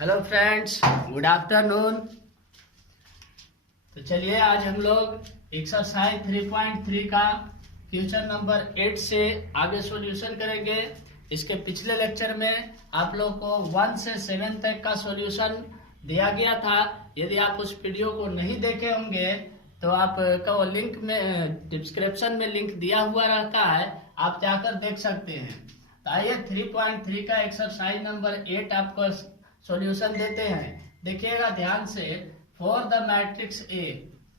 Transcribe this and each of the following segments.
Hello friends, good afternoon. तो चलिए आज हम लोग एक्सरसाइज 3.3 का क्वेश्चन नंबर 8 से आगे सॉल्यूशन करेंगे। इसके पिछले लेक्चर में आप लोग को 1 से 7 तक का सॉल्यूशन दिया गया था। यदि आप उस वीडियो को नहीं देखे होंगे तो आपका लिंक में डिस्क्रिप्शन में लिंक दिया हुआ रहता है, आप जाकर देख सकते हैं। तो आइए 3.3 का एक्सरसाइज नंबर 8 आपको सॉल्यूशन देते हैं। देखिएगा ध्यान से। फॉर द मैट्रिक्स ए,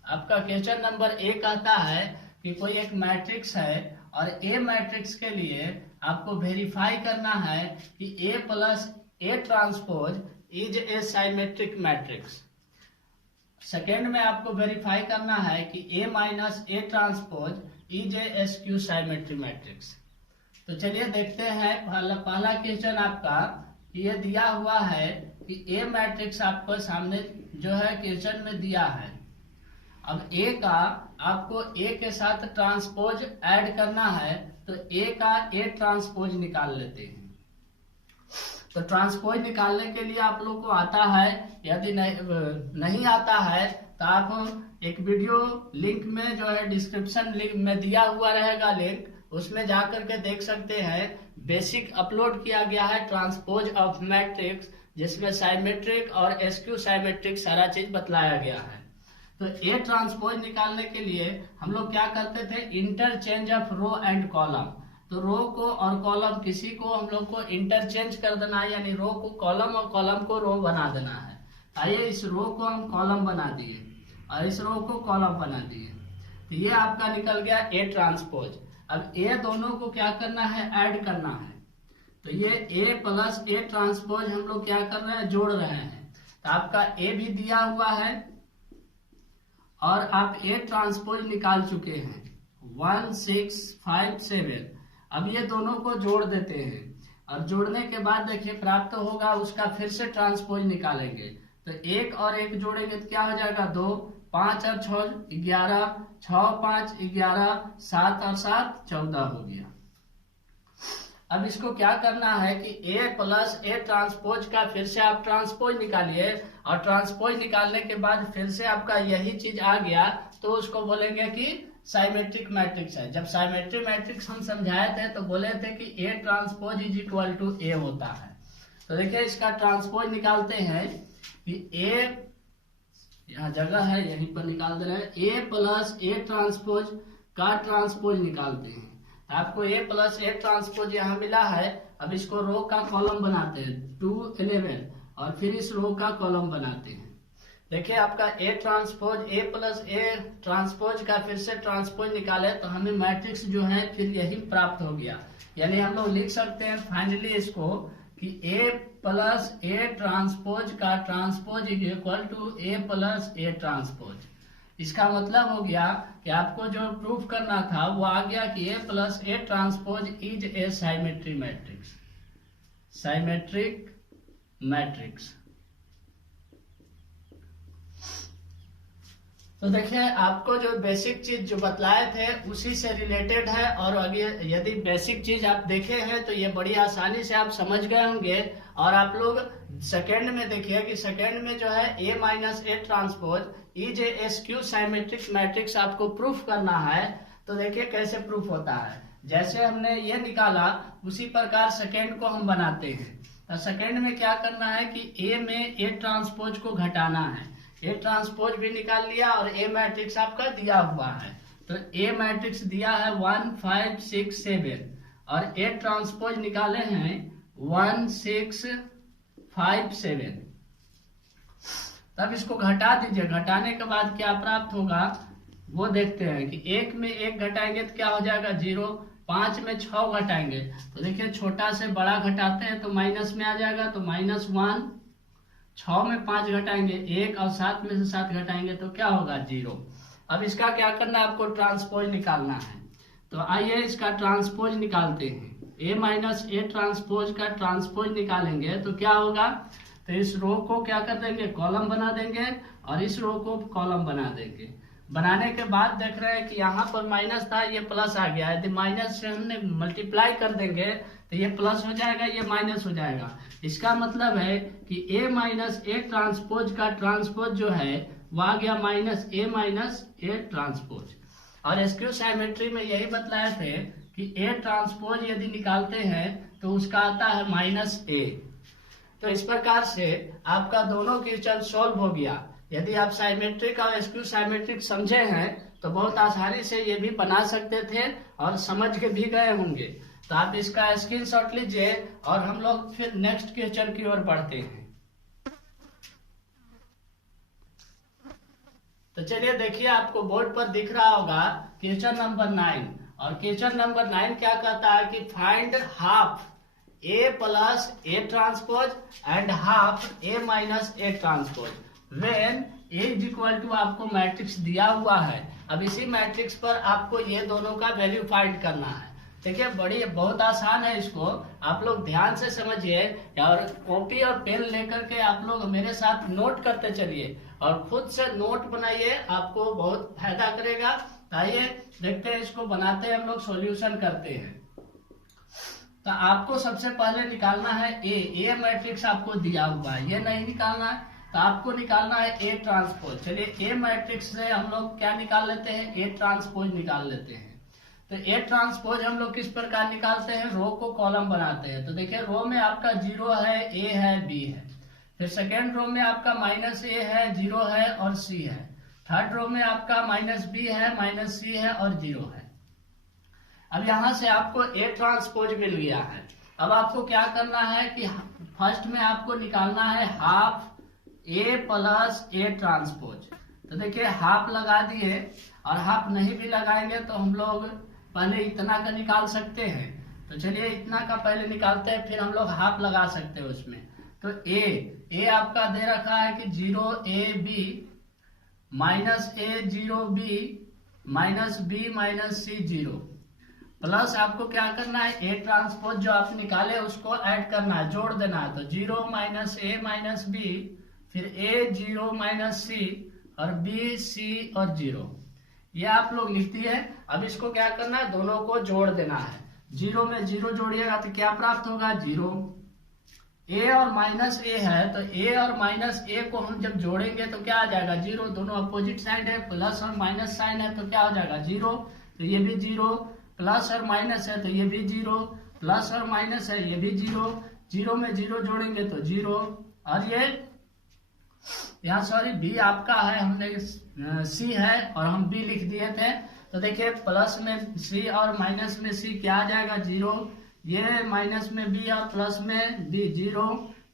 आपका क्वेश्चन नंबर 1 आता है कि कोई एक मैट्रिक्स है और ए मैट्रिक्स के लिए आपको वेरीफाई करना है कि A plus A transpose is a symmetric matrix. Second में आपको वेरीफाई करना है कि A minus A transpose is a skew symmetric matrix. तो चलिए देखते हैं। पहला क्वेश्चन आपका ये दिया हुआ है कि ए मैट्रिक्स आपको सामने जो है क्वेश्चन में दिया है। अब ए का आपको ए के साथ ट्रांसपोज ऐड करना है, तो ए का ए ट्रांसपोज निकाल लेते हैं। तो ट्रांसपोज निकालने के लिए आप लोग को आता है, यदि नहीं आता है तो आप एक वीडियो लिंक में जो है डिस्क्रिप्शन लिंक में दिया हुआ रहेगा लिंक, उसमें जाकर के देख सकते हैं। बेसिक अपलोड किया गया है ट्रांसपोज ऑफ मैट्रिक्स, जिसमें साइमेट्रिक और एसक्यू साइमेट्रिक सारा चीज बतलाया गया है। तो ए ट्रांसपोज निकालने के लिए हम लोग क्या करते थे, interchange of row and column. तो रो को और कॉलम किसी को हम लोग को इंटरचेंज कर देना है, यानी रो को कॉलम और कॉलम को रो बना देना है। आइए इस रो को हम कॉलम बना दिए और इस रो को कॉलम बना दिए। तो ये आपका निकल गया ए ट्रांसपोज। अब ए दोनों को क्या करना है, ऐड करना है। तो ये ए प्लस ए ट्रांसपोज हम लोग क्या कर रहे हैं, जोड़ रहे हैं। तो आपका ए भी दिया हुआ है और आप ए ट्रांसपोज निकाल चुके हैं 1 6 5 7। अब ये दोनों को जोड़ देते हैं और जोड़ने के बाद देखिए प्राप्त होगा उसका फिर से ट्रांसपोज निकालेंगे। तो एक और एक जोड़ेंगे तो क्या हो जाएगा, 2 5 और 6 11, 6 5 11, 7 और 7 14 हो गया। अब इसको क्या करना है कि ए प्लस ए ट्रांसपोज का फिर से आप ट्रांसपोज निकालिए और ट्रांसपोज निकालने के बाद फिर से आपका यही चीज आ गया तो उसको बोलेंगे कि साइमेट्रिक मैट्रिक्स है। जब साइमेट्रिक मैट्रिक्स हम समझाए थे तो बोले थे कि A transpose is equal to A होता है। तो देखिए इसका ट्रांसपोज निकालते हैं कि ए, यहाँ जगह है यहीं पर निकाल दे रहे हैं। ए प्लस ए ट्रांसपोज का ट्रांसपोज निकालते हैं। आपको ए प्लस ए ट्रांसपोज यहाँ मिला है। अब इसको रो का कॉलम बनाते हैं 2 11 और फिर इस रो का कॉलम बनाते हैं। देखिए आपका A transpose A plus A transpose का फिर से ट्रांसपोज निकाले तो हमें मैट्रिक्स जो है फिर यही प्राप्त हो गया। यानी हम लोग लिख सकते हैं फाइनली इसको कि ए प्लस ए ट्रांसपोज का transpose is equal to A plus A transpose. इसका मतलब हो गया कि आपको जो प्रूफ करना था वो आ गया कि A plus A transpose is a symmetric matrix. Symmetric matrix. तो देखिए आपको जो बेसिक चीज जो बतलाए थे उसी से रिलेटेड है, और अगर यदि बेसिक चीज आप देखे हैं तो ये बड़ी आसानी से आप समझ गए होंगे। और आप लोग सेकेंड में देखिए कि सेकेंड में जो है A minus A transpose is a skew symmetric matrix आपको प्रूफ करना है। तो देखिए कैसे प्रूफ होता है। जैसे हमने ये निकाला उसी प्रकार सेकेंड को हम बनाते हैं। तो सेकेंड में क्या करना है कि ए में ए ट्रांसपोज को घटाना है। ए ट्रांसपोज भी निकाल लिया और ए मैट्रिक्स आपका दिया हुआ है। तो ए मैट्रिक्स दिया है 1 5 6 7 और ए ट्रांसपोज निकाले हैं 1 6 5 7। तब इसको घटा दीजिए। घटाने के बाद क्या प्राप्त होगा वो देखते हैं कि एक में एक घटाएंगे तो क्या हो जाएगा 0, 5 में 6 घटाएंगे तो देखिए छोटा से बड़ा घटाते हैं तो माइनस में आ जाएगा, तो -1। 6 में 5 घटाएंगे 1 और 7 में से 7 घटाएंगे तो क्या होगा 0। अब इसका क्या करना है, आपको ट्रांसपोज निकालना है। तो आइए इसका ट्रांसपोज निकालते हैं। ए माइनस ए ट्रांसपोज का ट्रांसपोज निकालेंगे तो क्या होगा, तो इस रो को क्या कर देंगे, कॉलम बना देंगे और इस रो को कॉलम बना देंगे। बनाने के बाद देख रहे हैं कि यहाँ पर माइनस था, ये प्लस आ गया। यदि माइनस से हमने मल्टीप्लाई कर देंगे तो ये प्लस हो जाएगा, ये माइनस हो जाएगा। इसका मतलब है कि ए माइनस ए ट्रांसपोज का ट्रांसपोज जो है वो आ गया माइनस ए ट्रांसपोज। और स्क्यू साइमेट्री में यही बतलाए थे कि ए ट्रांसपोज यदि निकालते हैं तो उसका आता है -a। तो इस प्रकार से आपका दोनों क्वेश्चन सॉल्व हो गया। यदि आप साइमेट्रिक और स्क्यू साइमेट्रिक समझे हैं तो बहुत आसानी से ये भी बना सकते थे और समझ के भी गए होंगे। तो आप इसका स्क्रीनशॉट लीजिए और हम लोग फिर नेक्स्ट क्वेश्चन की ओर बढ़ते हैं। तो चलिए देखिए, आपको बोर्ड पर दिख रहा होगा क्वेश्चन नंबर 9। और क्वेश्चन नंबर 9 क्या कहता है कि find half A plus A transpose and half A minus A transpose when A is equal to, आपको मैट्रिक्स दिया हुआ है। अब इसी मैट्रिक्स पर आपको ये दोनों का वैल्यू फाइंड करना है। देखिए बहुत आसान है, इसको आप लोग ध्यान से समझिए और कॉपी और पेन लेकर के आप लोग मेरे साथ नोट करते चलिए और खुद से नोट बनाइए, आपको बहुत फायदा करेगा। आइए देखते हैं, इसको बनाते हैं हम लोग, सॉल्यूशन करते हैं। तो आपको सबसे पहले निकालना है ए मैट्रिक्स आपको दिया हुआ है, ये नहीं निकालना है। तो आपको निकालना है ए ट्रांसपोज। चलिए ए मैट्रिक्स से हम लोग क्या निकाल लेते हैं, ए ट्रांसपोज निकाल लेते हैं। तो ए ट्रांसपोज हम लोग किस प्रकार निकालते हैं, रो को कॉलम बनाते हैं। तो देखिए रो में आपका 0 है, ए है, बी है। फिर सेकेंड रो में आपका -a है, 0 है और c है। थर्ड रो में आपका -b है, -c है और 0 है। अब यहां से आपको ए ट्रांसपोज मिल गया है। अब आपको क्या करना है कि फर्स्ट में आपको निकालना है half A plus A transpose. तो देखिए हाफ लगा दिए, और हाफ नहीं भी लगाएंगे तो हम लोग पहले इतना का निकाल सकते हैं। तो चलिए इतना का पहले निकालते हैं, फिर हम लोग हाफ लगा सकते हैं उसमें। तो ए आपका दे रखा है कि 0ab -a 0b -b -c 0 plus आपको क्या करना है, ए ट्रांसपोज जो आप निकाले उसको ऐड करना है, जोड़ देना है। तो 0 -a -b, फिर a 0 -c और b c और 0, ये आप लोग लिख दिए। अब इसको क्या करना है, दोनों को जोड़ देना है। 0 में 0 जोड़िएगा तो क्या प्राप्त होगा, 0। a और -a है, तो a और -a को हम जब जोड़ेंगे तो क्या आ जाएगा, 0। दोनों अपोजिट साइड है, प्लस और माइनस साइन है तो क्या हो जाएगा, 0। तो ये भी 0, प्लस और माइनस है तो ये भी 0, प्लस और माइनस है ये भी 0। 0 में 0 जोड़ेंगे तो 0। और ये यहाँ सॉरी बी आपका है, हमने सी है और हम बी लिख दिए थे। तो देखिए प्लस में सी और माइनस में सी क्या आ जाएगा, 0। ये माइनस में बी और प्लस में बी 0,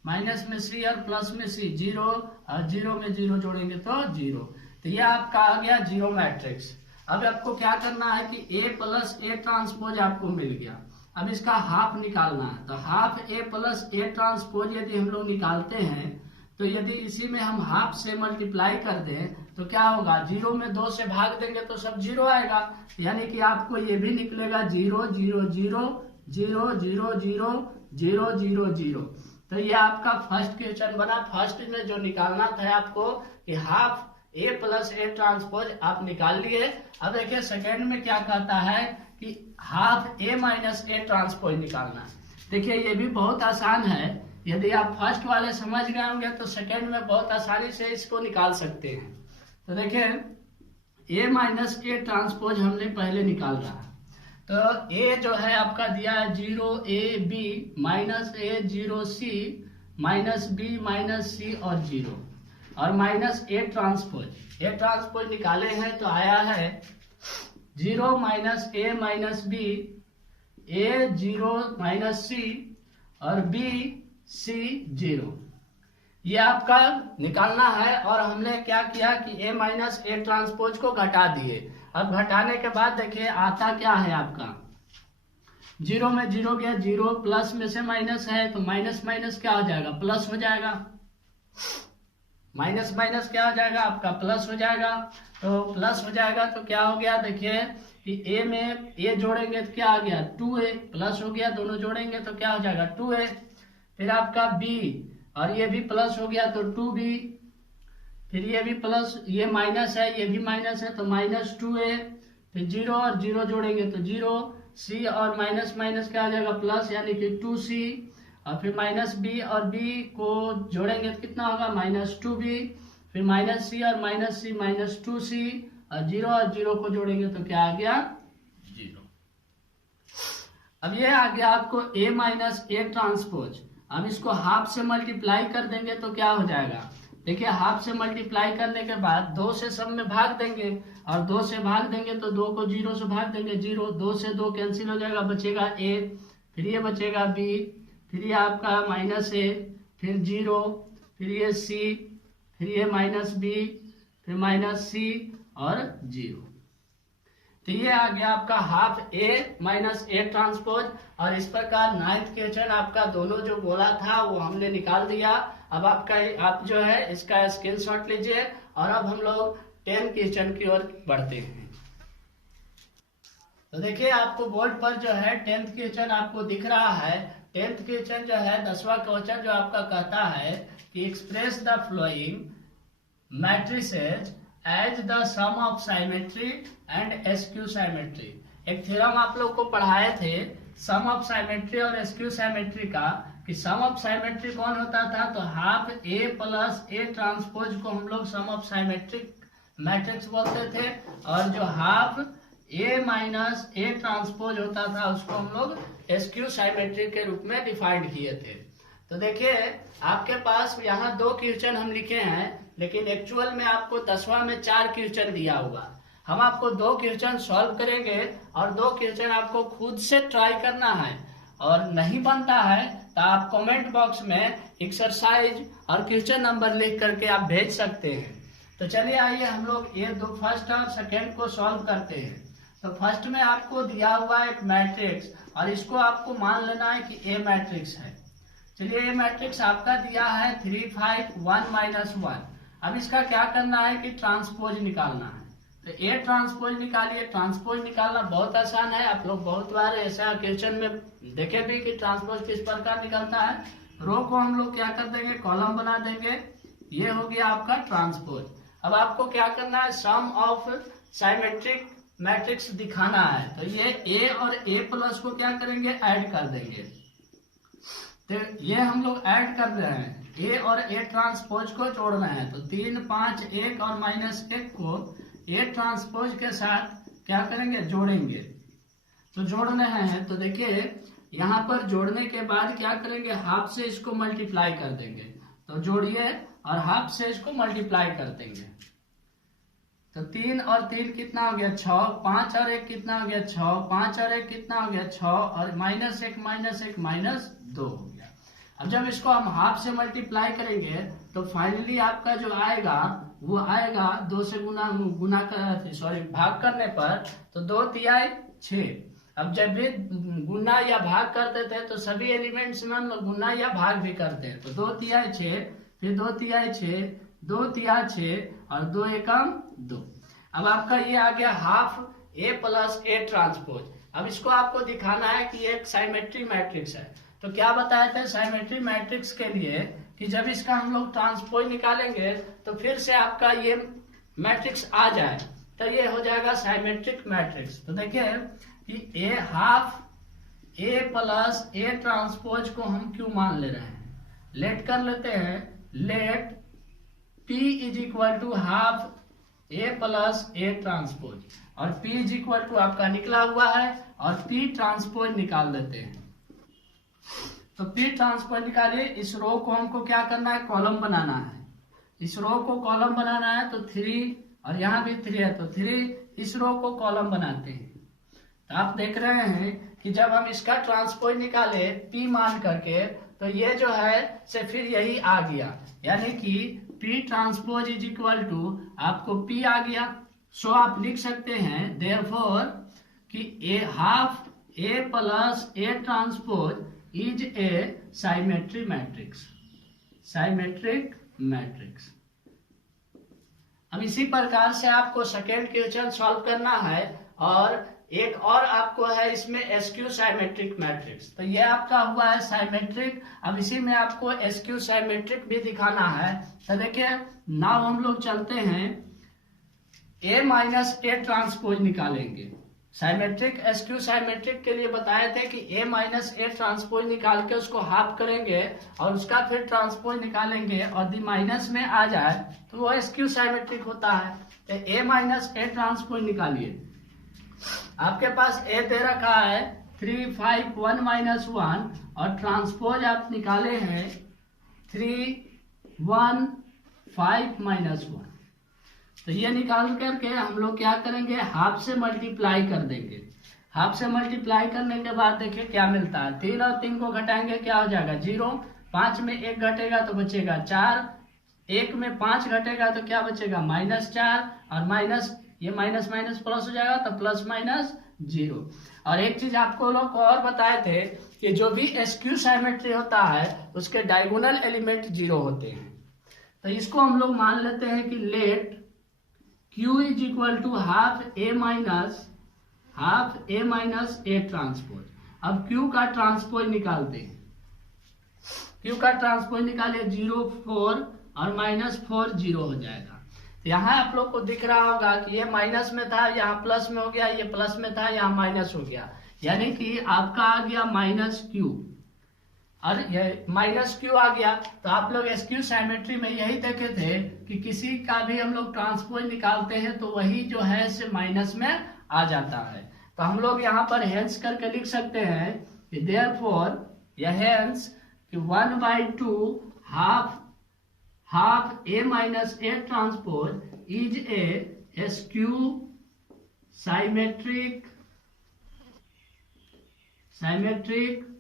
माइनस में सी और प्लस में सी 0, और 0 में 0 जोड़ेंगे तो 0। तो ये आपका आ गया 0 मैट्रिक्स। अब आपको क्या करना है कि ए प्लस ए ट्रांसपोज आपको मिल गया। अब इसका हाफ निकालना है। तो half A plus A transpose यदि हम लोग निकालते हैं तो यदि इसी में हम हाफ से मल्टीप्लाई कर दें तो क्या होगा, 0 में 2 से भाग देंगे तो सब 0 आएगा। यानी कि आपको ये भी निकलेगा 0 0 0 0 0 0 0 0 0। तो ये आपका फर्स्ट क्वेश्चन बना। फर्स्ट में जो निकालना था आपको कि half A plus A transpose आप निकाल लिए। अब देखिए सेकेंड में क्या कहता है कि half A minus A transpose निकालना। देखिए ये भी बहुत आसान है, यदि आप फर्स्ट वाले समझ गए होंगे तो सेकेंड में बहुत आसानी से इसको निकाल सकते हैं। तो देखिए ए माइनस ए ट्रांसपोज हमने पहले निकाल रहा। तो ए जो है आपका दिया है 0ab -a 0c -b -c और 0, और माइनस ए ट्रांसपोज निकाले हैं तो आया है 0 -a -b a 0 -c और b c 0। ये आपका निकालना है। और हमने क्या किया कि a माइनस ए ट्रांसपोज को घटा दिए। अब घटाने के बाद देखिए आता क्या है आपका, 0 में 0 गया 0, प्लस में से माइनस है तो माइनस माइनस क्या हो जाएगा, प्लस हो जाएगा। माइनस माइनस क्या हो जाएगा आपका, प्लस हो जाएगा। तो प्लस हो जाएगा तो क्या हो गया, देखिए कि ए में ए जोड़ेंगे तो क्या आ गया 2a, प्लस हो गया, दोनों जोड़ेंगे तो क्या हो जाएगा 2a। फिर आपका b, और ये भी प्लस हो गया तो 2b, फिर ये भी प्लस, ये माइनस है, ये भी माइनस है, तो -2a, फिर 0 और 0 जोड़ेंगे तो 0, c और माइनस माइनस क्या आ जाएगा प्लस, यानी कि 2c, और फिर -b और b को जोड़ेंगे तो कितना होगा -2b, फिर -c और -c -2c, और 0 और 0 को जोड़ेंगे तो क्या आ गया 0। अब ये आ गया आपको a माइनस ए ट्रांसपोज। अब इसको हाफ से मल्टीप्लाई कर देंगे तो क्या हो जाएगा, देखिए हाफ से मल्टीप्लाई करने के बाद 2 से सब में भाग देंगे, और 2 से भाग देंगे तो 2 को 0 से भाग देंगे 0, 2 से 2 कैंसिल हो जाएगा, बचेगा a, फिर ये बचेगा b, फिर ये आपका -a, फिर 0, फिर ये c, फिर ये -b, फिर -c और 0। तो ये आ गया आपका half a minus A transpose. और इस प्रकार 9th क्वेश्चन आपका दोनों जो बोला था वो हमने निकाल दिया। अब आप जो है इसका स्क्रीनशॉट लीजिए, और अब हम लोग 10th क्वेश्चन की ओर बढ़ते हैं। तो देखिए आपको बोर्ड पर जो है 10th क्वेश्चन आपको दिख रहा है। 10th क्वेश्चन जो है 10वां क्वेश्चन जो आपका कहता है कि express the following matrices as the sum of symmetry and skew symmetry. एक थ्योरम आप लोग को पढ़ाए थे सम ऑफ साइमेट्री और एसक्यू साइमेट्री का, कि सम ऑफ साइमेट्री कौन होता था, तो half a plus A transpose को हम लोग सम ऑफ साइमेट्रिक मैट्रिक्स बोलते थे, और जो half a minus A transpose होता था उसको हम लोग एसक्यू साइमेट्रिक के रूप में डिफाइंड किए थे। तो देखिए आपके पास यहाँ 2 क्वेश्चन हम लिखे हैं, लेकिन एक्चुअल में आपको 10वां में 4 क्वेश्चन दिया हुआ। हम आपको 2 क्वेश्चन सॉल्व करेंगे और 2 क्वेश्चन आपको खुद से ट्राई करना है, और नहीं बनता है तो आप कमेंट बॉक्स में एक्सरसाइज और क्वेश्चन नंबर लिख करके आप भेज सकते हैं। तो चलिए आइए हम लोग ये 2 फर्स्ट और सेकेंड को सॉल्व करते हैं। तो फर्स्ट में आपको दिया हुआ एक मैट्रिक्स, और इसको आपको मान लेना है कि ए मैट्रिक्स है। चलिए ये मैट्रिक्स आपका दिया है 3 5 1 -1। अब इसका क्या करना है कि ट्रांसपोज निकालना है। तो ए ट्रांसपोज निकालिए। ट्रांसपोज निकालना बहुत आसान है, आप लोग बहुत बार ऐसा क्वेश्चन में देखे भी कि ट्रांसपोज किस प्रकार निकलता है। रो को हम लोग क्या कर देंगे, कॉलम बना देंगे। ये हो गया आपका ट्रांसपोज। अब आपको क्या करना है, सम ऑफ साइमेट्रिक मैट्रिक्स दिखाना है। तो ये ए और ए प्लस को क्या करेंगे, ऐड कर देंगे। तो ये हम लोग ऐड कर रहे हैं, ए और ए ट्रांसपोज को जोड़ रहे हैं। तो 3 5 1 और -1 को ए ट्रांसपोज के साथ क्या करेंगे, जोड़ेंगे। तो जोड़ रहे हैं, तो देखिए यहाँ पर जोड़ने के बाद क्या करेंगे, हाफ से इसको मल्टीप्लाई कर देंगे। तो जोड़िए और हाफ से इसको मल्टीप्लाई कर देंगे। तो 3 और 3 कितना हो गया 6, 5 और 1 कितना हो गया 6, 5 और 1 कितना हो गया 6, और -1 -2 हो गया। अब जब इसको हम हाफ से मल्टीप्लाई करेंगे तो फाइनली आपका जो आएगा वो आएगा 2 से भाग करने पर, तो 2 तिहाई 6। अब जब भी गुना या भाग करते थे तो सभी एलिमेंट्स में हम लोग गुना या भाग भी करते हैं। तो 2 तिहाई 6, फिर 2 तिहाई 6, 2 तिहाई 6 और 2 एकम 2। अब आपका ये आ गया half A plus A transpose. अब इसको आपको दिखाना है कि एक साइमेट्री मैट्रिक्स है। तो क्या बताए थे साइमेट्री मैट्रिक्स के लिए कि जब इसका हम लोग ट्रांसपोज निकालेंगे तो फिर से आपका ये मैट्रिक्स आ जाए, तो ये हो जाएगा साइमेट्रिक मैट्रिक्स। तो देखिए कि a half A plus A transpose को हम क्यों मान ले रहे हैं, लेट कर लेते हैं। Let P is equal to half A plus A transpose, और P इज इक्वल टू आपका निकला हुआ है, और P ट्रांसपोज निकाल देते हैं। तो P ट्रांसपोज निकालिए। इस रो को हमको क्या करना है, कॉलम बनाना है। इस रो को कॉलम बनाना है, तो 3 और यहाँ भी 3 है, तो 3 इस रो को कॉलम बनाते हैं। तो आप देख रहे हैं कि जब हम इसका ट्रांसपोज निकाले P मान करके, तो ये जो है से फिर यही आ गया, यानी कि P transpose is equal to आपको P आ गया। सो आप लिख सकते हैं देयरफॉर कि a half A plus A transpose is a symmetry matrix. Symmetric matrix. अब इसी प्रकार से आपको सेकेंड क्वेश्चन सॉल्व करना है, और एक और आपको है इसमें एसक्यू साइमेट्रिक मैट्रिक्स। तो ये आपका हुआ है साइमेट्रिक। अब इसी में आपको एसक्यू साइमेट्रिक भी दिखाना है। तो देखिए नाउ हम लोग चलते हैं ए माइनस ए ट्रांसपोज निकालेंगे। साइमेट्रिक एसक्यू साइमेट्रिक के लिए बताए थे कि ए माइनस ए ट्रांसपोज निकाल के उसको हाफ करेंगे और उसका फिर ट्रांसपोज निकालेंगे और दी माइनस में आ जाए तो वो एसक्यू साइमेट्रिक होता है। तो ए माइनस ए ट्रांसपोज निकालिए। आपके पास ए दे रखा है 3 5 1 -1 और ट्रांसपोज आप निकाले हैं 3 1 5 -1। तो ये निकाल करके हम लोग क्या करेंगे, हाफ से मल्टीप्लाई कर देंगे। हाफ से मल्टीप्लाई करने के बाद देखिए क्या मिलता है, 3 और 3 को घटाएंगे क्या हो जाएगा 0, 5 में 1 घटेगा तो बचेगा 4, 1 में 5 घटेगा तो क्या बचेगा -4 और माइनस ये माइनस माइनस प्लस हो जाएगा तो प्लस माइनस 0। और एक चीज आपको लोग को और बताए थे कि जो भी एसक्यू साइमेट्री होता है उसके डायगोनल एलिमेंट 0 होते हैं। तो इसको हम लोग मान लेते हैं कि let Q is equal to half A minus A transpose. अब Q का ट्रांसपोज निकालते हैं। Q का ट्रांसपोज निकालिए 0 4 और -4 0 हो जाएगा। तो यहाँ आप लोग को दिख रहा होगा कि ये माइनस में था यहाँ प्लस में हो गया, ये प्लस में था यहाँ माइनस हो गया, यानी कि आपका आ गया -Q और ये -Q आ गया। तो आप लोग एसक्यू साइमेट्री में यही देखे थे कि किसी का भी हम लोग ट्रांसपोज निकालते हैं तो वही जो है से माइनस में आ जाता है। तो हम लोग यहाँ पर हेंस करके लिख सकते हैं कि देयरफॉर यह हेंस कि 1/2 half A minus A transpose is A SQ symmetric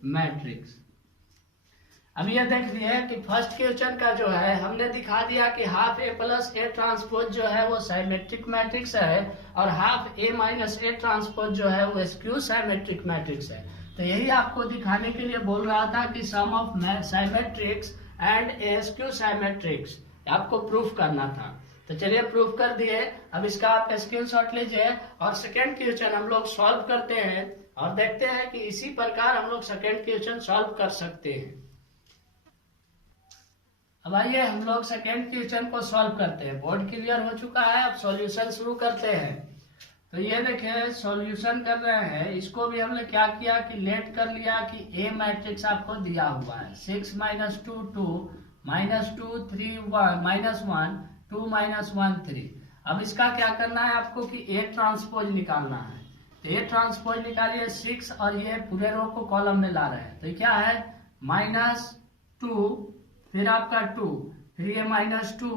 matrix. अब ये देख लिए कि फर्स्ट क्वेश्चन का जो है हमने दिखा दिया कि half A plus A transpose जो है वो साइमेट्रिक मैट्रिक्स है और half A minus A transpose जो है वो एसक्यू साइमेट्रिक मैट्रिक्स है। तो यही आपको दिखाने के लिए बोल रहा था कि सम ऑफ साइमेट्रिक्स एंड एसक्यू साइमेट्रिक्स आपको प्रूफ करना था। तो चलिए प्रूफ कर दिए। अब इसका आप स्क्रीनशॉट लीजिए और सेकेंड क्वेश्चन हम लोग सॉल्व करते हैं और देखते हैं कि इसी प्रकार हम लोग सेकेंड क्वेश्चन सॉल्व कर सकते हैं। अब आइए हम लोग सेकेंड क्वेश्चन को सॉल्व करते हैं। बोर्ड क्लियर हो चुका है, अब सॉल्यूशन शुरू करते हैं। तो ये देखिए सॉल्यूशन कर रहे हैं। इसको भी हमने क्या किया कि लेट कर लिया कि ए मैट्रिक्स आपको दिया हुआ है 6 - 2 2 -2 3 1 -1 2 -1 3। अब इसका क्या करना है आपको कि ए ट्रांसपोज निकालना है। तो ए ट्रांसपोज निकालिए 6 और ये पूरे रो को कॉलम में ला रहे हैं। तो क्या है -2 फिर आपका 2 फिर ये -2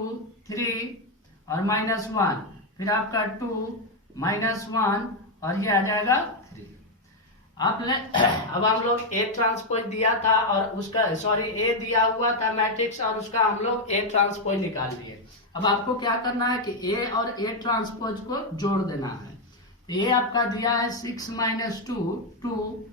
3 और -1 फिर आपका 2 -1 और ये आ जाएगा 3। आपने अब हम लोग ए ट्रांसपोज दिया था और उसका ए दिया हुआ था मैट्रिक्स और उसका हम लोग ए ट्रांसपोज निकाल लिए। अब आपको क्या करना है कि ए और ए ट्रांसपोज को जोड़ देना है। तो ये आपका दिया है 6 - 2 2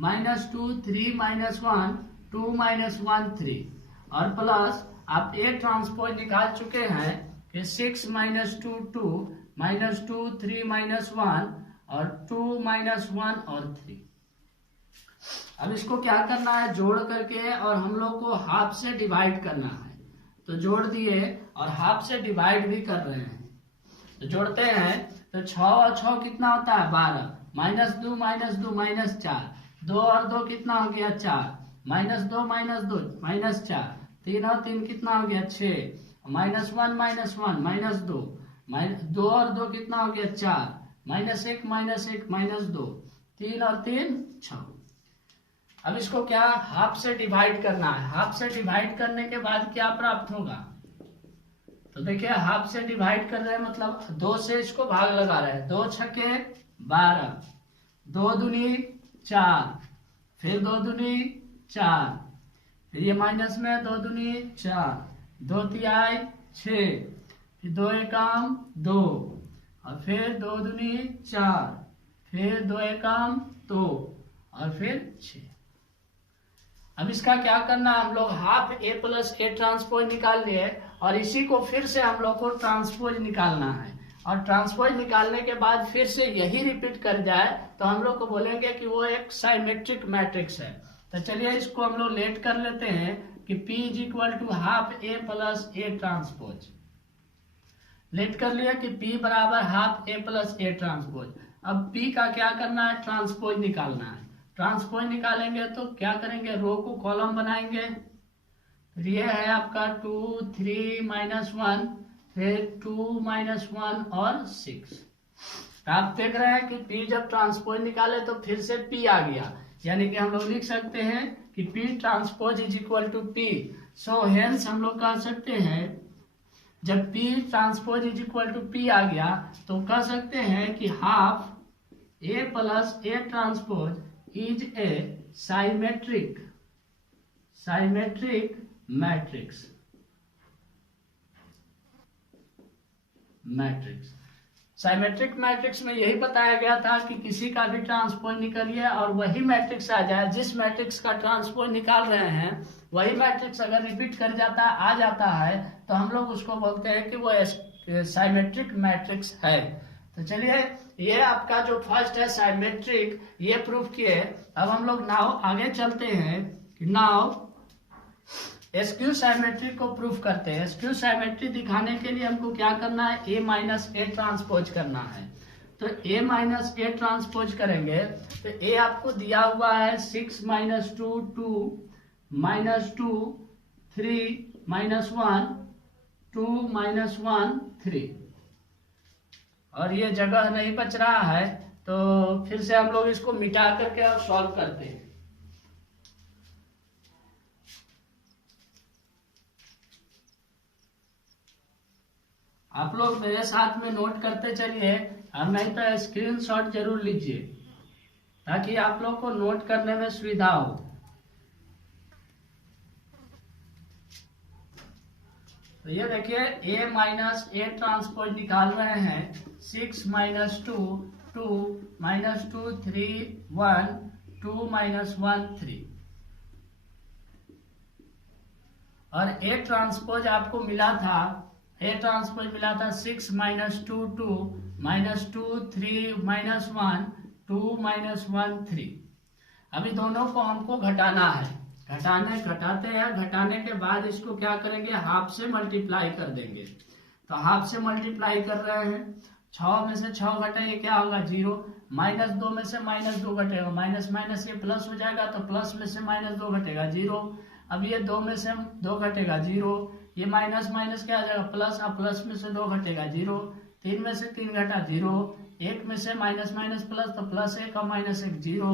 -2 3 -1 2 -1 3 और प्लस आप ए ट्रांसपोज निकाल चुके हैं कि 6 - 2 2 -2 3 -1 और 2 -1 और 3। अब इसको क्या करना है जोड़ करके और हम लोग को हाफ से डिवाइड करना है। तो जोड़ दिए और हाफ से डिवाइड भी कर रहे हैं। तो जोड़ते हैं तो 6 और 6 कितना होता है 12 -2 -4 2 और 2 कितना हो गया 4 -2 -4 3 और 3 कितना हो गया 6 -1 -1 -2 2 और 2 कितना हो गया 4 -1 -2 3 और 3 6। अब इसको क्या हाफ से डिवाइड करना है। हाफ से डिवाइड करने के बाद क्या प्राप्त होगा, तो देखिए हाफ से डिवाइड कर रहे हैं मतलब 2 से इसको भाग लगा रहे हैं। 2 छके 12 2 दूनी 4 फिर 2 दूनी 4 फिर ये माइनस में 2 दूनी 4 2 तिहाई 6 फिर 2 एकम 2 और फिर 2 दूनी 4 फिर 2 एकम 2 और फिर 6। अब इसका क्या करना है हम लोग half A plus A transpose निकाल लिए और इसी को फिर से हम लोग को ट्रांसपोज निकालना है। और ट्रांसपोज निकालने के बाद फिर से यही रिपीट कर जाए तो हम लोग को बोलेंगे कि वो एक साइमेट्रिक मैट्रिक्स है। तो चलिए इसको हम लोग लेट कर लेते हैं कि P is equal to half A plus A transpose. Let कर लिया कि P बराबर half A plus A transpose. अब P का क्या करना है, ट्रांसपोज निकालना है। ट्रांसपोज निकालेंगे तो क्या करेंगे, रो को कॉलम बनाएंगे। ये है आपका 2 3 -1, फिर 2 -1 और 6। आप देख रहे हैं कि P जब ट्रांसपोज निकाले तो फिर से P आ गया, यानी कि हम लोग लिख सकते हैं कि P transpose is equal to P। So hence हम लोग कह सकते हैं जब P transpose is equal to P आ गया तो कह सकते हैं कि half A plus A transpose is a symmetric matrix. Symmetric matrix में यही बताया गया था कि किसी का भी ट्रांसपोज निकालिए और वही मैट्रिक्स आ जाए, जिस मैट्रिक्स का ट्रांसपोज निकाल रहे हैं वही मैट्रिक्स अगर रिपीट कर जाता है, आ जाता है, तो हम लोग उसको बोलते हैं कि वो साइमेट्रिक मैट्रिक्स है। तो चलिए ये आपका जो फर्स्ट है साइमेट्रिक, ये प्रूफ किए। अब हम लोग नाउ आगे चलते हैं कि नाउ स्क्यू साइमेट्रिक को प्रूफ करते हैं। स्क्यू साइमेट्री दिखाने के लिए हमको क्या करना है, A माइनस A ट्रांसपोज करना है। तो A माइनस A ट्रांसपोज करेंगे तो A आपको दिया हुआ है 6 - 2 2 -2 3 -1 2 -1 3, और ये जगह नहीं बच रहा है तो फिर से हम लोग इसको मिटा करके अब सॉल्व करते हैं। आप लोग मेरे साथ में नोट करते चलिए और नहीं तो स्क्रीनशॉट जरूर लीजिए ताकि आप लोग को नोट करने में सुविधा हो। तो ये देखिए A माइनस A ट्रांसपोज निकाल रहे हैं 6 - 2 2 -2 3 1 2 -1 3, और A ट्रांसपोज आपको मिला था, A ट्रांसपोज मिला था 6 - 2 2 -2 3 -1 2 -1 3। अभी दोनों को हमको घटाना है, घटाते हैं। घटाने के बाद इसको क्या करेंगे, हाफ से मल्टीप्लाई कर देंगे। तो हाफ से मल्टीप्लाई कर रहे हैं, 6 में से 6 घटेंगे क्या होगा, 0। -2 में से -2 घटेगा, माइनस माइनस ये प्लस हो जाएगा तो प्लस में से -2 घटेगा 0। अब ये 2 में से 2 घटेगा 0, ये माइनस माइनस क्या आ जाएगा प्लस, अब प्लस में से 2 घटेगा 0, 3 में से 3 घटा 0, 1 में से माइनस माइनस प्लस तो +1 और -1 0,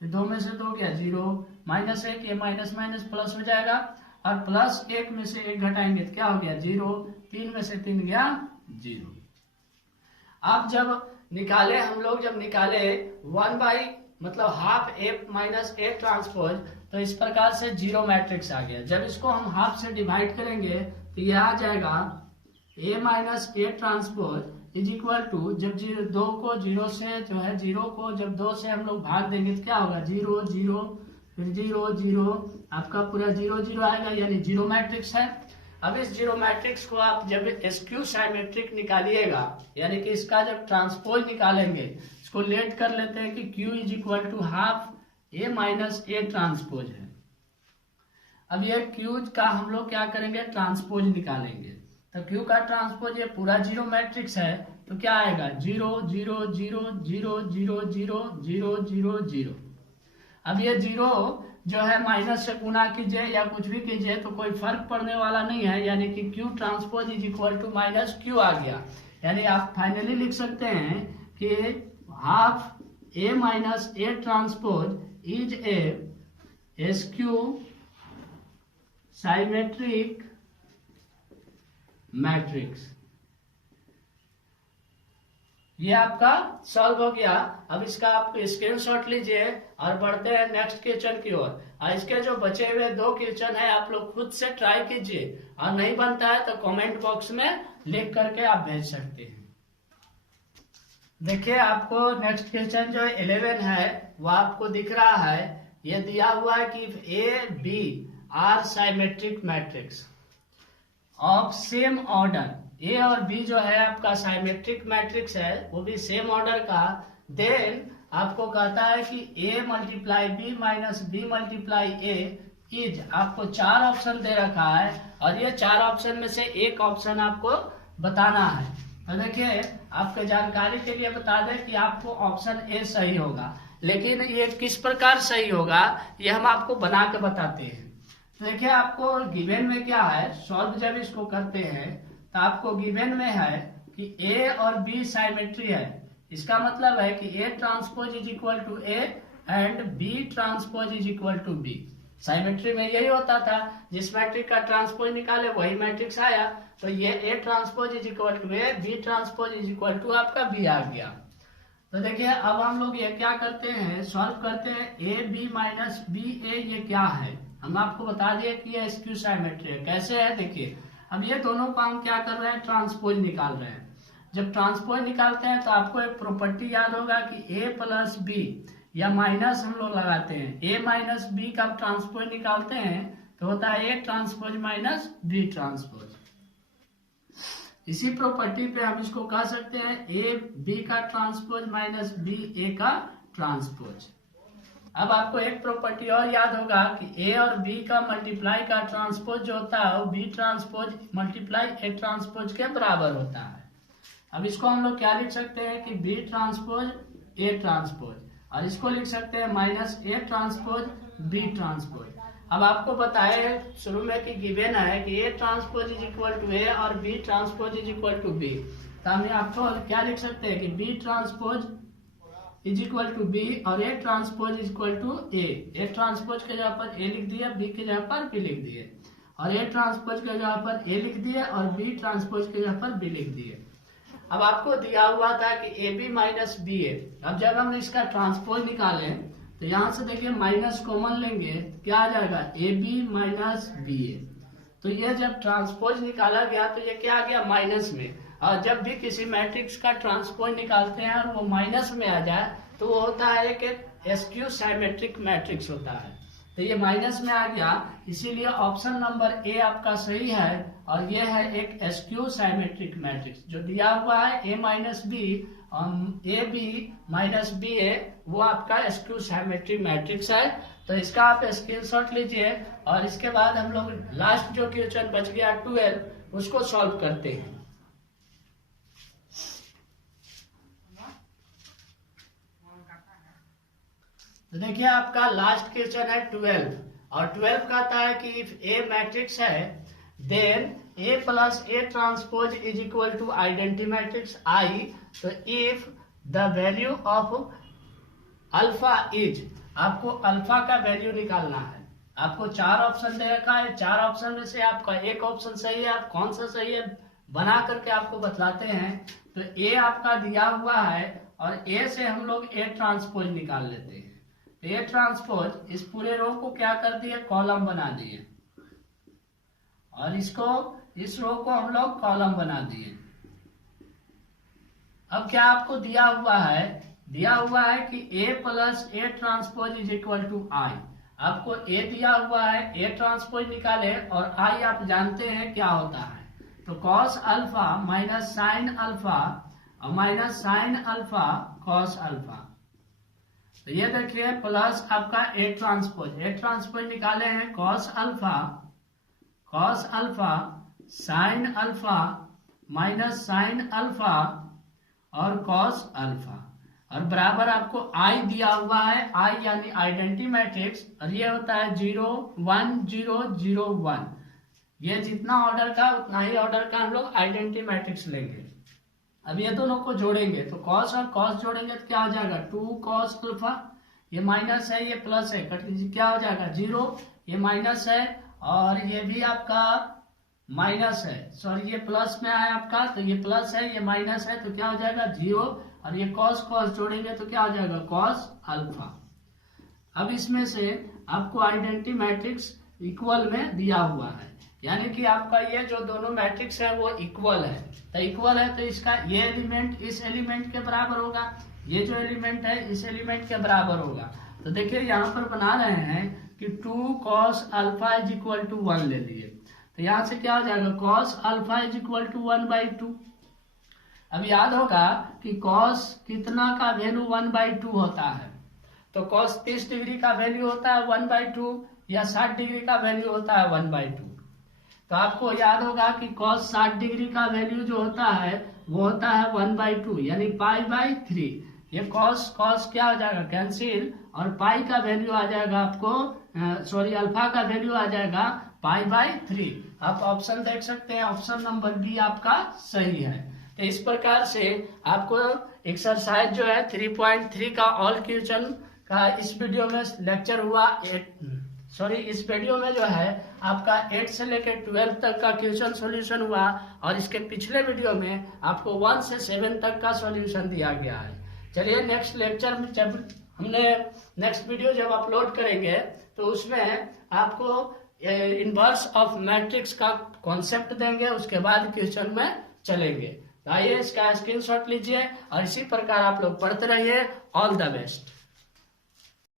2 में से 2 गया 0, -1, ये माइनस माइनस प्लस हो जाएगा, और +1 में से 1 घटाएंगे तो क्या हो गया 0, 3 में से 3 गया 0। अब जब निकाले हम लोग, जब निकाले 1 मतलब half A minus A transpose, तो इस प्रकार से 0 मैट्रिक्स आ गया। जब इसको हम हाफ से डिवाइड करेंगे तो यह आ जाएगा A minus A transpose is equal to, जब 2 को 0 से जो है 0 को जब 2 से हम लोग भाग देंगे तो क्या होगा 0 0 फिर 0 0, आपका पूरा 0 0 आएगा, यानी 0 मैट्रिक्स है। अब इस 0 मैट्रिक्स को आप जब स्क्यू साइमेट्रिक निकालिएगा, यानी कि इसका जब ट्रांसपोज निकालेंगे, इसको लेट कर लेते हैं कि Q is equal to half A minus A transpose है। अब ये Q का हम लोग क्या करेंगे, ट्रांसपोज निकालेंगे। तो Q का ट्रांसपोज ये पूरा 0 मैट्रिक्स है, तो क्या आएगा 0 0 0 0 0 0 0 0 0। अब ये 0 जो है माइनस से गुना कीजिए या कुछ भी कीजिए तो कोई फर्क पड़ने वाला नहीं है, यानी कि Q transpose is equal to -Q आ गया। यानी आप फाइनली लिख सकते हैं कि half A minus A transpose is a skew symmetric matrix. ये आपका सॉल्व हो गया। अब इसका आप स्क्रीनशॉट लीजिए और बढ़ते हैं नेक्स्ट क्वेश्चन की ओर। और इसके जो बचे हुए 2 क्वेश्चन है आप लोग खुद से ट्राई कीजिए, और नहीं बनता है तो कमेंट बॉक्स में लिख करके आप भेज सकते हैं। देखिए आपको नेक्स्ट क्वेश्चन जो 11 है वो आपको दिख रहा है। ये दिया हुआ है कि A B are symmetric matrix of same order A और बी जो है आपका साइमेट्रिक मैट्रिक्स है, वो भी सेम ऑर्डर का, देन आपको कहता है कि A multiply B minus B multiply A is, आपको 4 ऑप्शन दे रखा है और ये 4 ऑप्शन में से एक ऑप्शन आपको बताना है। तो देखिए आपके जानकारी के लिए बता दें कि आपको ऑप्शन ए सही होगा, लेकिन ये किस प्रकार सही होगा ये हम आपको बना के बताते हैं। तो देखिए आपको गिवन में क्या है, सॉल्व जब इसको करते हैं तो आपको गिवन में है कि ए और बी साइमेट्री है। इसका मतलब है कि A transpose is equal to A and B transpose is equal to B. Symmetry में यही होता था, जिस मैट्रिक्स का ट्रांसपोज निकाले वही मैट्रिक्स आया। तो ये A transpose is equal to A, B transpose is equal to आपका बी आ गया। तो देखिए अब हम लोग ये क्या करते हैं, सॉल्व करते हैं। ए बी माइनस बी ए ये क्या है, हम आपको बता दिए कि ये स्क्यू साइमेट्री है। कैसे है देखिए, अब ये दोनों को हम क्या कर रहे हैं, ट्रांसपोज निकाल रहे हैं। जब ट्रांसपोज निकालते हैं तो आपको एक प्रॉपर्टी याद होगा कि ए प्लस बी या माइनस हम लोग लगाते हैं। ए माइनस बी का ट्रांसपोज निकालते हैं तो होता है A transpose minus B transpose. इसी प्रॉपर्टी पे हम इसको कह सकते हैं ए बी का ट्रांसपोज माइनस बी ए का ट्रांसपोज। अब आपको एक प्रॉपर्टी और याद होगा कि ए और बी का मल्टीप्लाई का ट्रांसपोज जो होता है वो B transpose multiply A transpose के बराबर होता है। अब इसको हम लोग क्या लिख सकते हैं कि बी ट्रांसपोज ए ट्रांसपोज, और इसको लिख सकते हैं minus A transpose B transpose. अब आपको बताए शुरू में कि गिवन है कि A transpose is equal to A और B transpose is equal to B. तो हम आपको क्या लिख सकते हैं कि B transpose is equal to B और A transpose is equal to A. A transpose के जगह पर ए लिख दिया, बी के जगह पर बी लिख दिए, और ए ट्रांसपोज के जगह पर ए लिख दिए और बी ट्रांसपोज के जगह पर बी लिख दिए। अब आपको दिया हुआ था कि ए बी माइनस बी ए। अब जब हम इसका ट्रांसपोज निकाले तो यहाँ से देखिए माइनस कॉमन लेंगे, क्या आ जाएगा ए बी माइनस बी ए। तो ये जब ट्रांसपोज निकाला गया तो ये क्या आ गया, माइनस में। और जब भी किसी मैट्रिक्स का ट्रांसपोज निकालते हैं और वो माइनस में आ जाए तो वो होता है एक स्क्यू साइमेट्रिक मैट्रिक्स होता है। तो ये माइनस में आ गया, इसीलिए ऑप्शन नंबर ए आपका सही है। और ये है एक स्क्यू साइमेट्रिक मैट्रिक्स जो दिया हुआ है A minus B A B minus B A, वो आपका स्क्यू साइमेट्रिक मैट्रिक्स है। तो इसका आप स्क्रीनशॉट लीजिए और इसके बाद हम लोग लास्ट जो क्वेश्चन बच गया 12 उसको सॉल्व करते हैं। तो देखिए आपका लास्ट क्वेश्चन है 12 और 12 कहता है कि इफ ए मैट्रिक्स है then A plus A transpose is equal to identity matrix I. तो if the value of alpha is, आपको अल्फा का वैल्यू निकालना है। आपको 4 ऑप्शन दे रखा है, 4 ऑप्शन में से आपका एक ऑप्शन सही है। आप कौन सा सही है बना करके आपको बतलाते हैं। तो ए आपका दिया हुआ है और ए से हम लोग ए ट्रांसपोज निकाल लेते हैं। ए ट्रांसपोज इस पूरे रो को क्या कर दिए, कॉलम बना दिए, और इस रो को हम लोग कॉलम बना दिए। अब क्या आपको दिया हुआ है कि A plus A transpose is equal to I. आपको ए दिया हुआ है, ए ट्रांसपोज निकाले, और आई आप जानते हैं क्या होता है। तो cos alpha minus sine alpha और minus sine alpha cos alpha. तो ये देखिए प्लस आपका ए ट्रांसपोज निकाले हैं, cos alpha sine alpha minus sine alpha और कॉस अल्फा, और बराबर आपको आई दिया हुआ है, आई यानी आइडेंटिटी मैट्रिक्स, और ये होता है 0 1 0 0 1। ये जितना ऑर्डर का उतना ही ऑर्डर का हम लोग आइडेंटिटी मैट्रिक्स लेंगे। अब ये दोनों को जोड़ेंगे तो कॉस और कॉस जोड़ेंगे तो क्या हो जाएगा 2 कॉस अल्फा। ये माइनस है, ये प्लस है, कट लीजिए, क्या हो जाएगा 0। ये माइनस है और ये भी आपका माइनस है, सॉरी ये प्लस में आया आपका, तो ये प्लस है, ये माइनस है, तो क्या हो जाएगा 0। और ये कॉस कॉस जोड़ेंगे तो क्या हो जाएगा कॉस अल्फा। अब इसमें से आपको आइडेंटिटी मैट्रिक्स इक्वल में दिया हुआ है, यानी कि आपका ये जो दोनों मैट्रिक्स है वो इक्वल है। तो इक्वल है तो इसका ये एलिमेंट इस एलिमेंट के बराबर होगा, ये जो एलिमेंट है इस एलिमेंट के बराबर होगा। तो देखिए यहाँ पर बना रहे हैं कि 2 cos alpha is equal to 1 ले लिए। तो तो यहाँ से क्या हो जाएगा, cos alpha is equal to 1/2। अब याद होगा कि cos कितना का वैल्यू 1/2 होता है, तो cos 30 डिग्री का वैल्यू होता है 1/2 या 60 डिग्री का वैल्यू होता है 1/2। तो आपको याद होगा कि cos 60 डिग्री का वैल्यू जो होता है वो होता है 1/2 यानी π/3। ये cos क्या हो जाएगा, कैंसिल, और पाई का वैल्यू आ जाएगा आपको, अल्फा का वैल्यू आ जाएगा π/3। आप ऑप्शन देख सकते हैं, ऑप्शन नंबर बी आपका सही है। तो इस प्रकार से आपको एक्सरसाइज जो है 3.3 का ऑल क्वेश्चन का इस वीडियो में लेक्चर हुआ। इस वीडियो में जो है आपका 8 से लेकर 12 तक का क्वेश्चन सॉल्यूशन हुआ, और इसके पिछले वीडियो में आपको 1 से 7 तक का सॉल्यूशन दिया गया है। चलिए नेक्स्ट लेक्चर में नेक्स्ट वीडियो जब अपलोड करेंगे तो उसमें आपको इनवर्स ऑफ मैट्रिक्स का कॉन्सेप्ट देंगे, उसके बाद क्वेश्चन में चलेंगे। आइए इसका स्क्रीनशॉट लीजिए और इसी प्रकार आप लोग पढ़ते रहिए। All the best.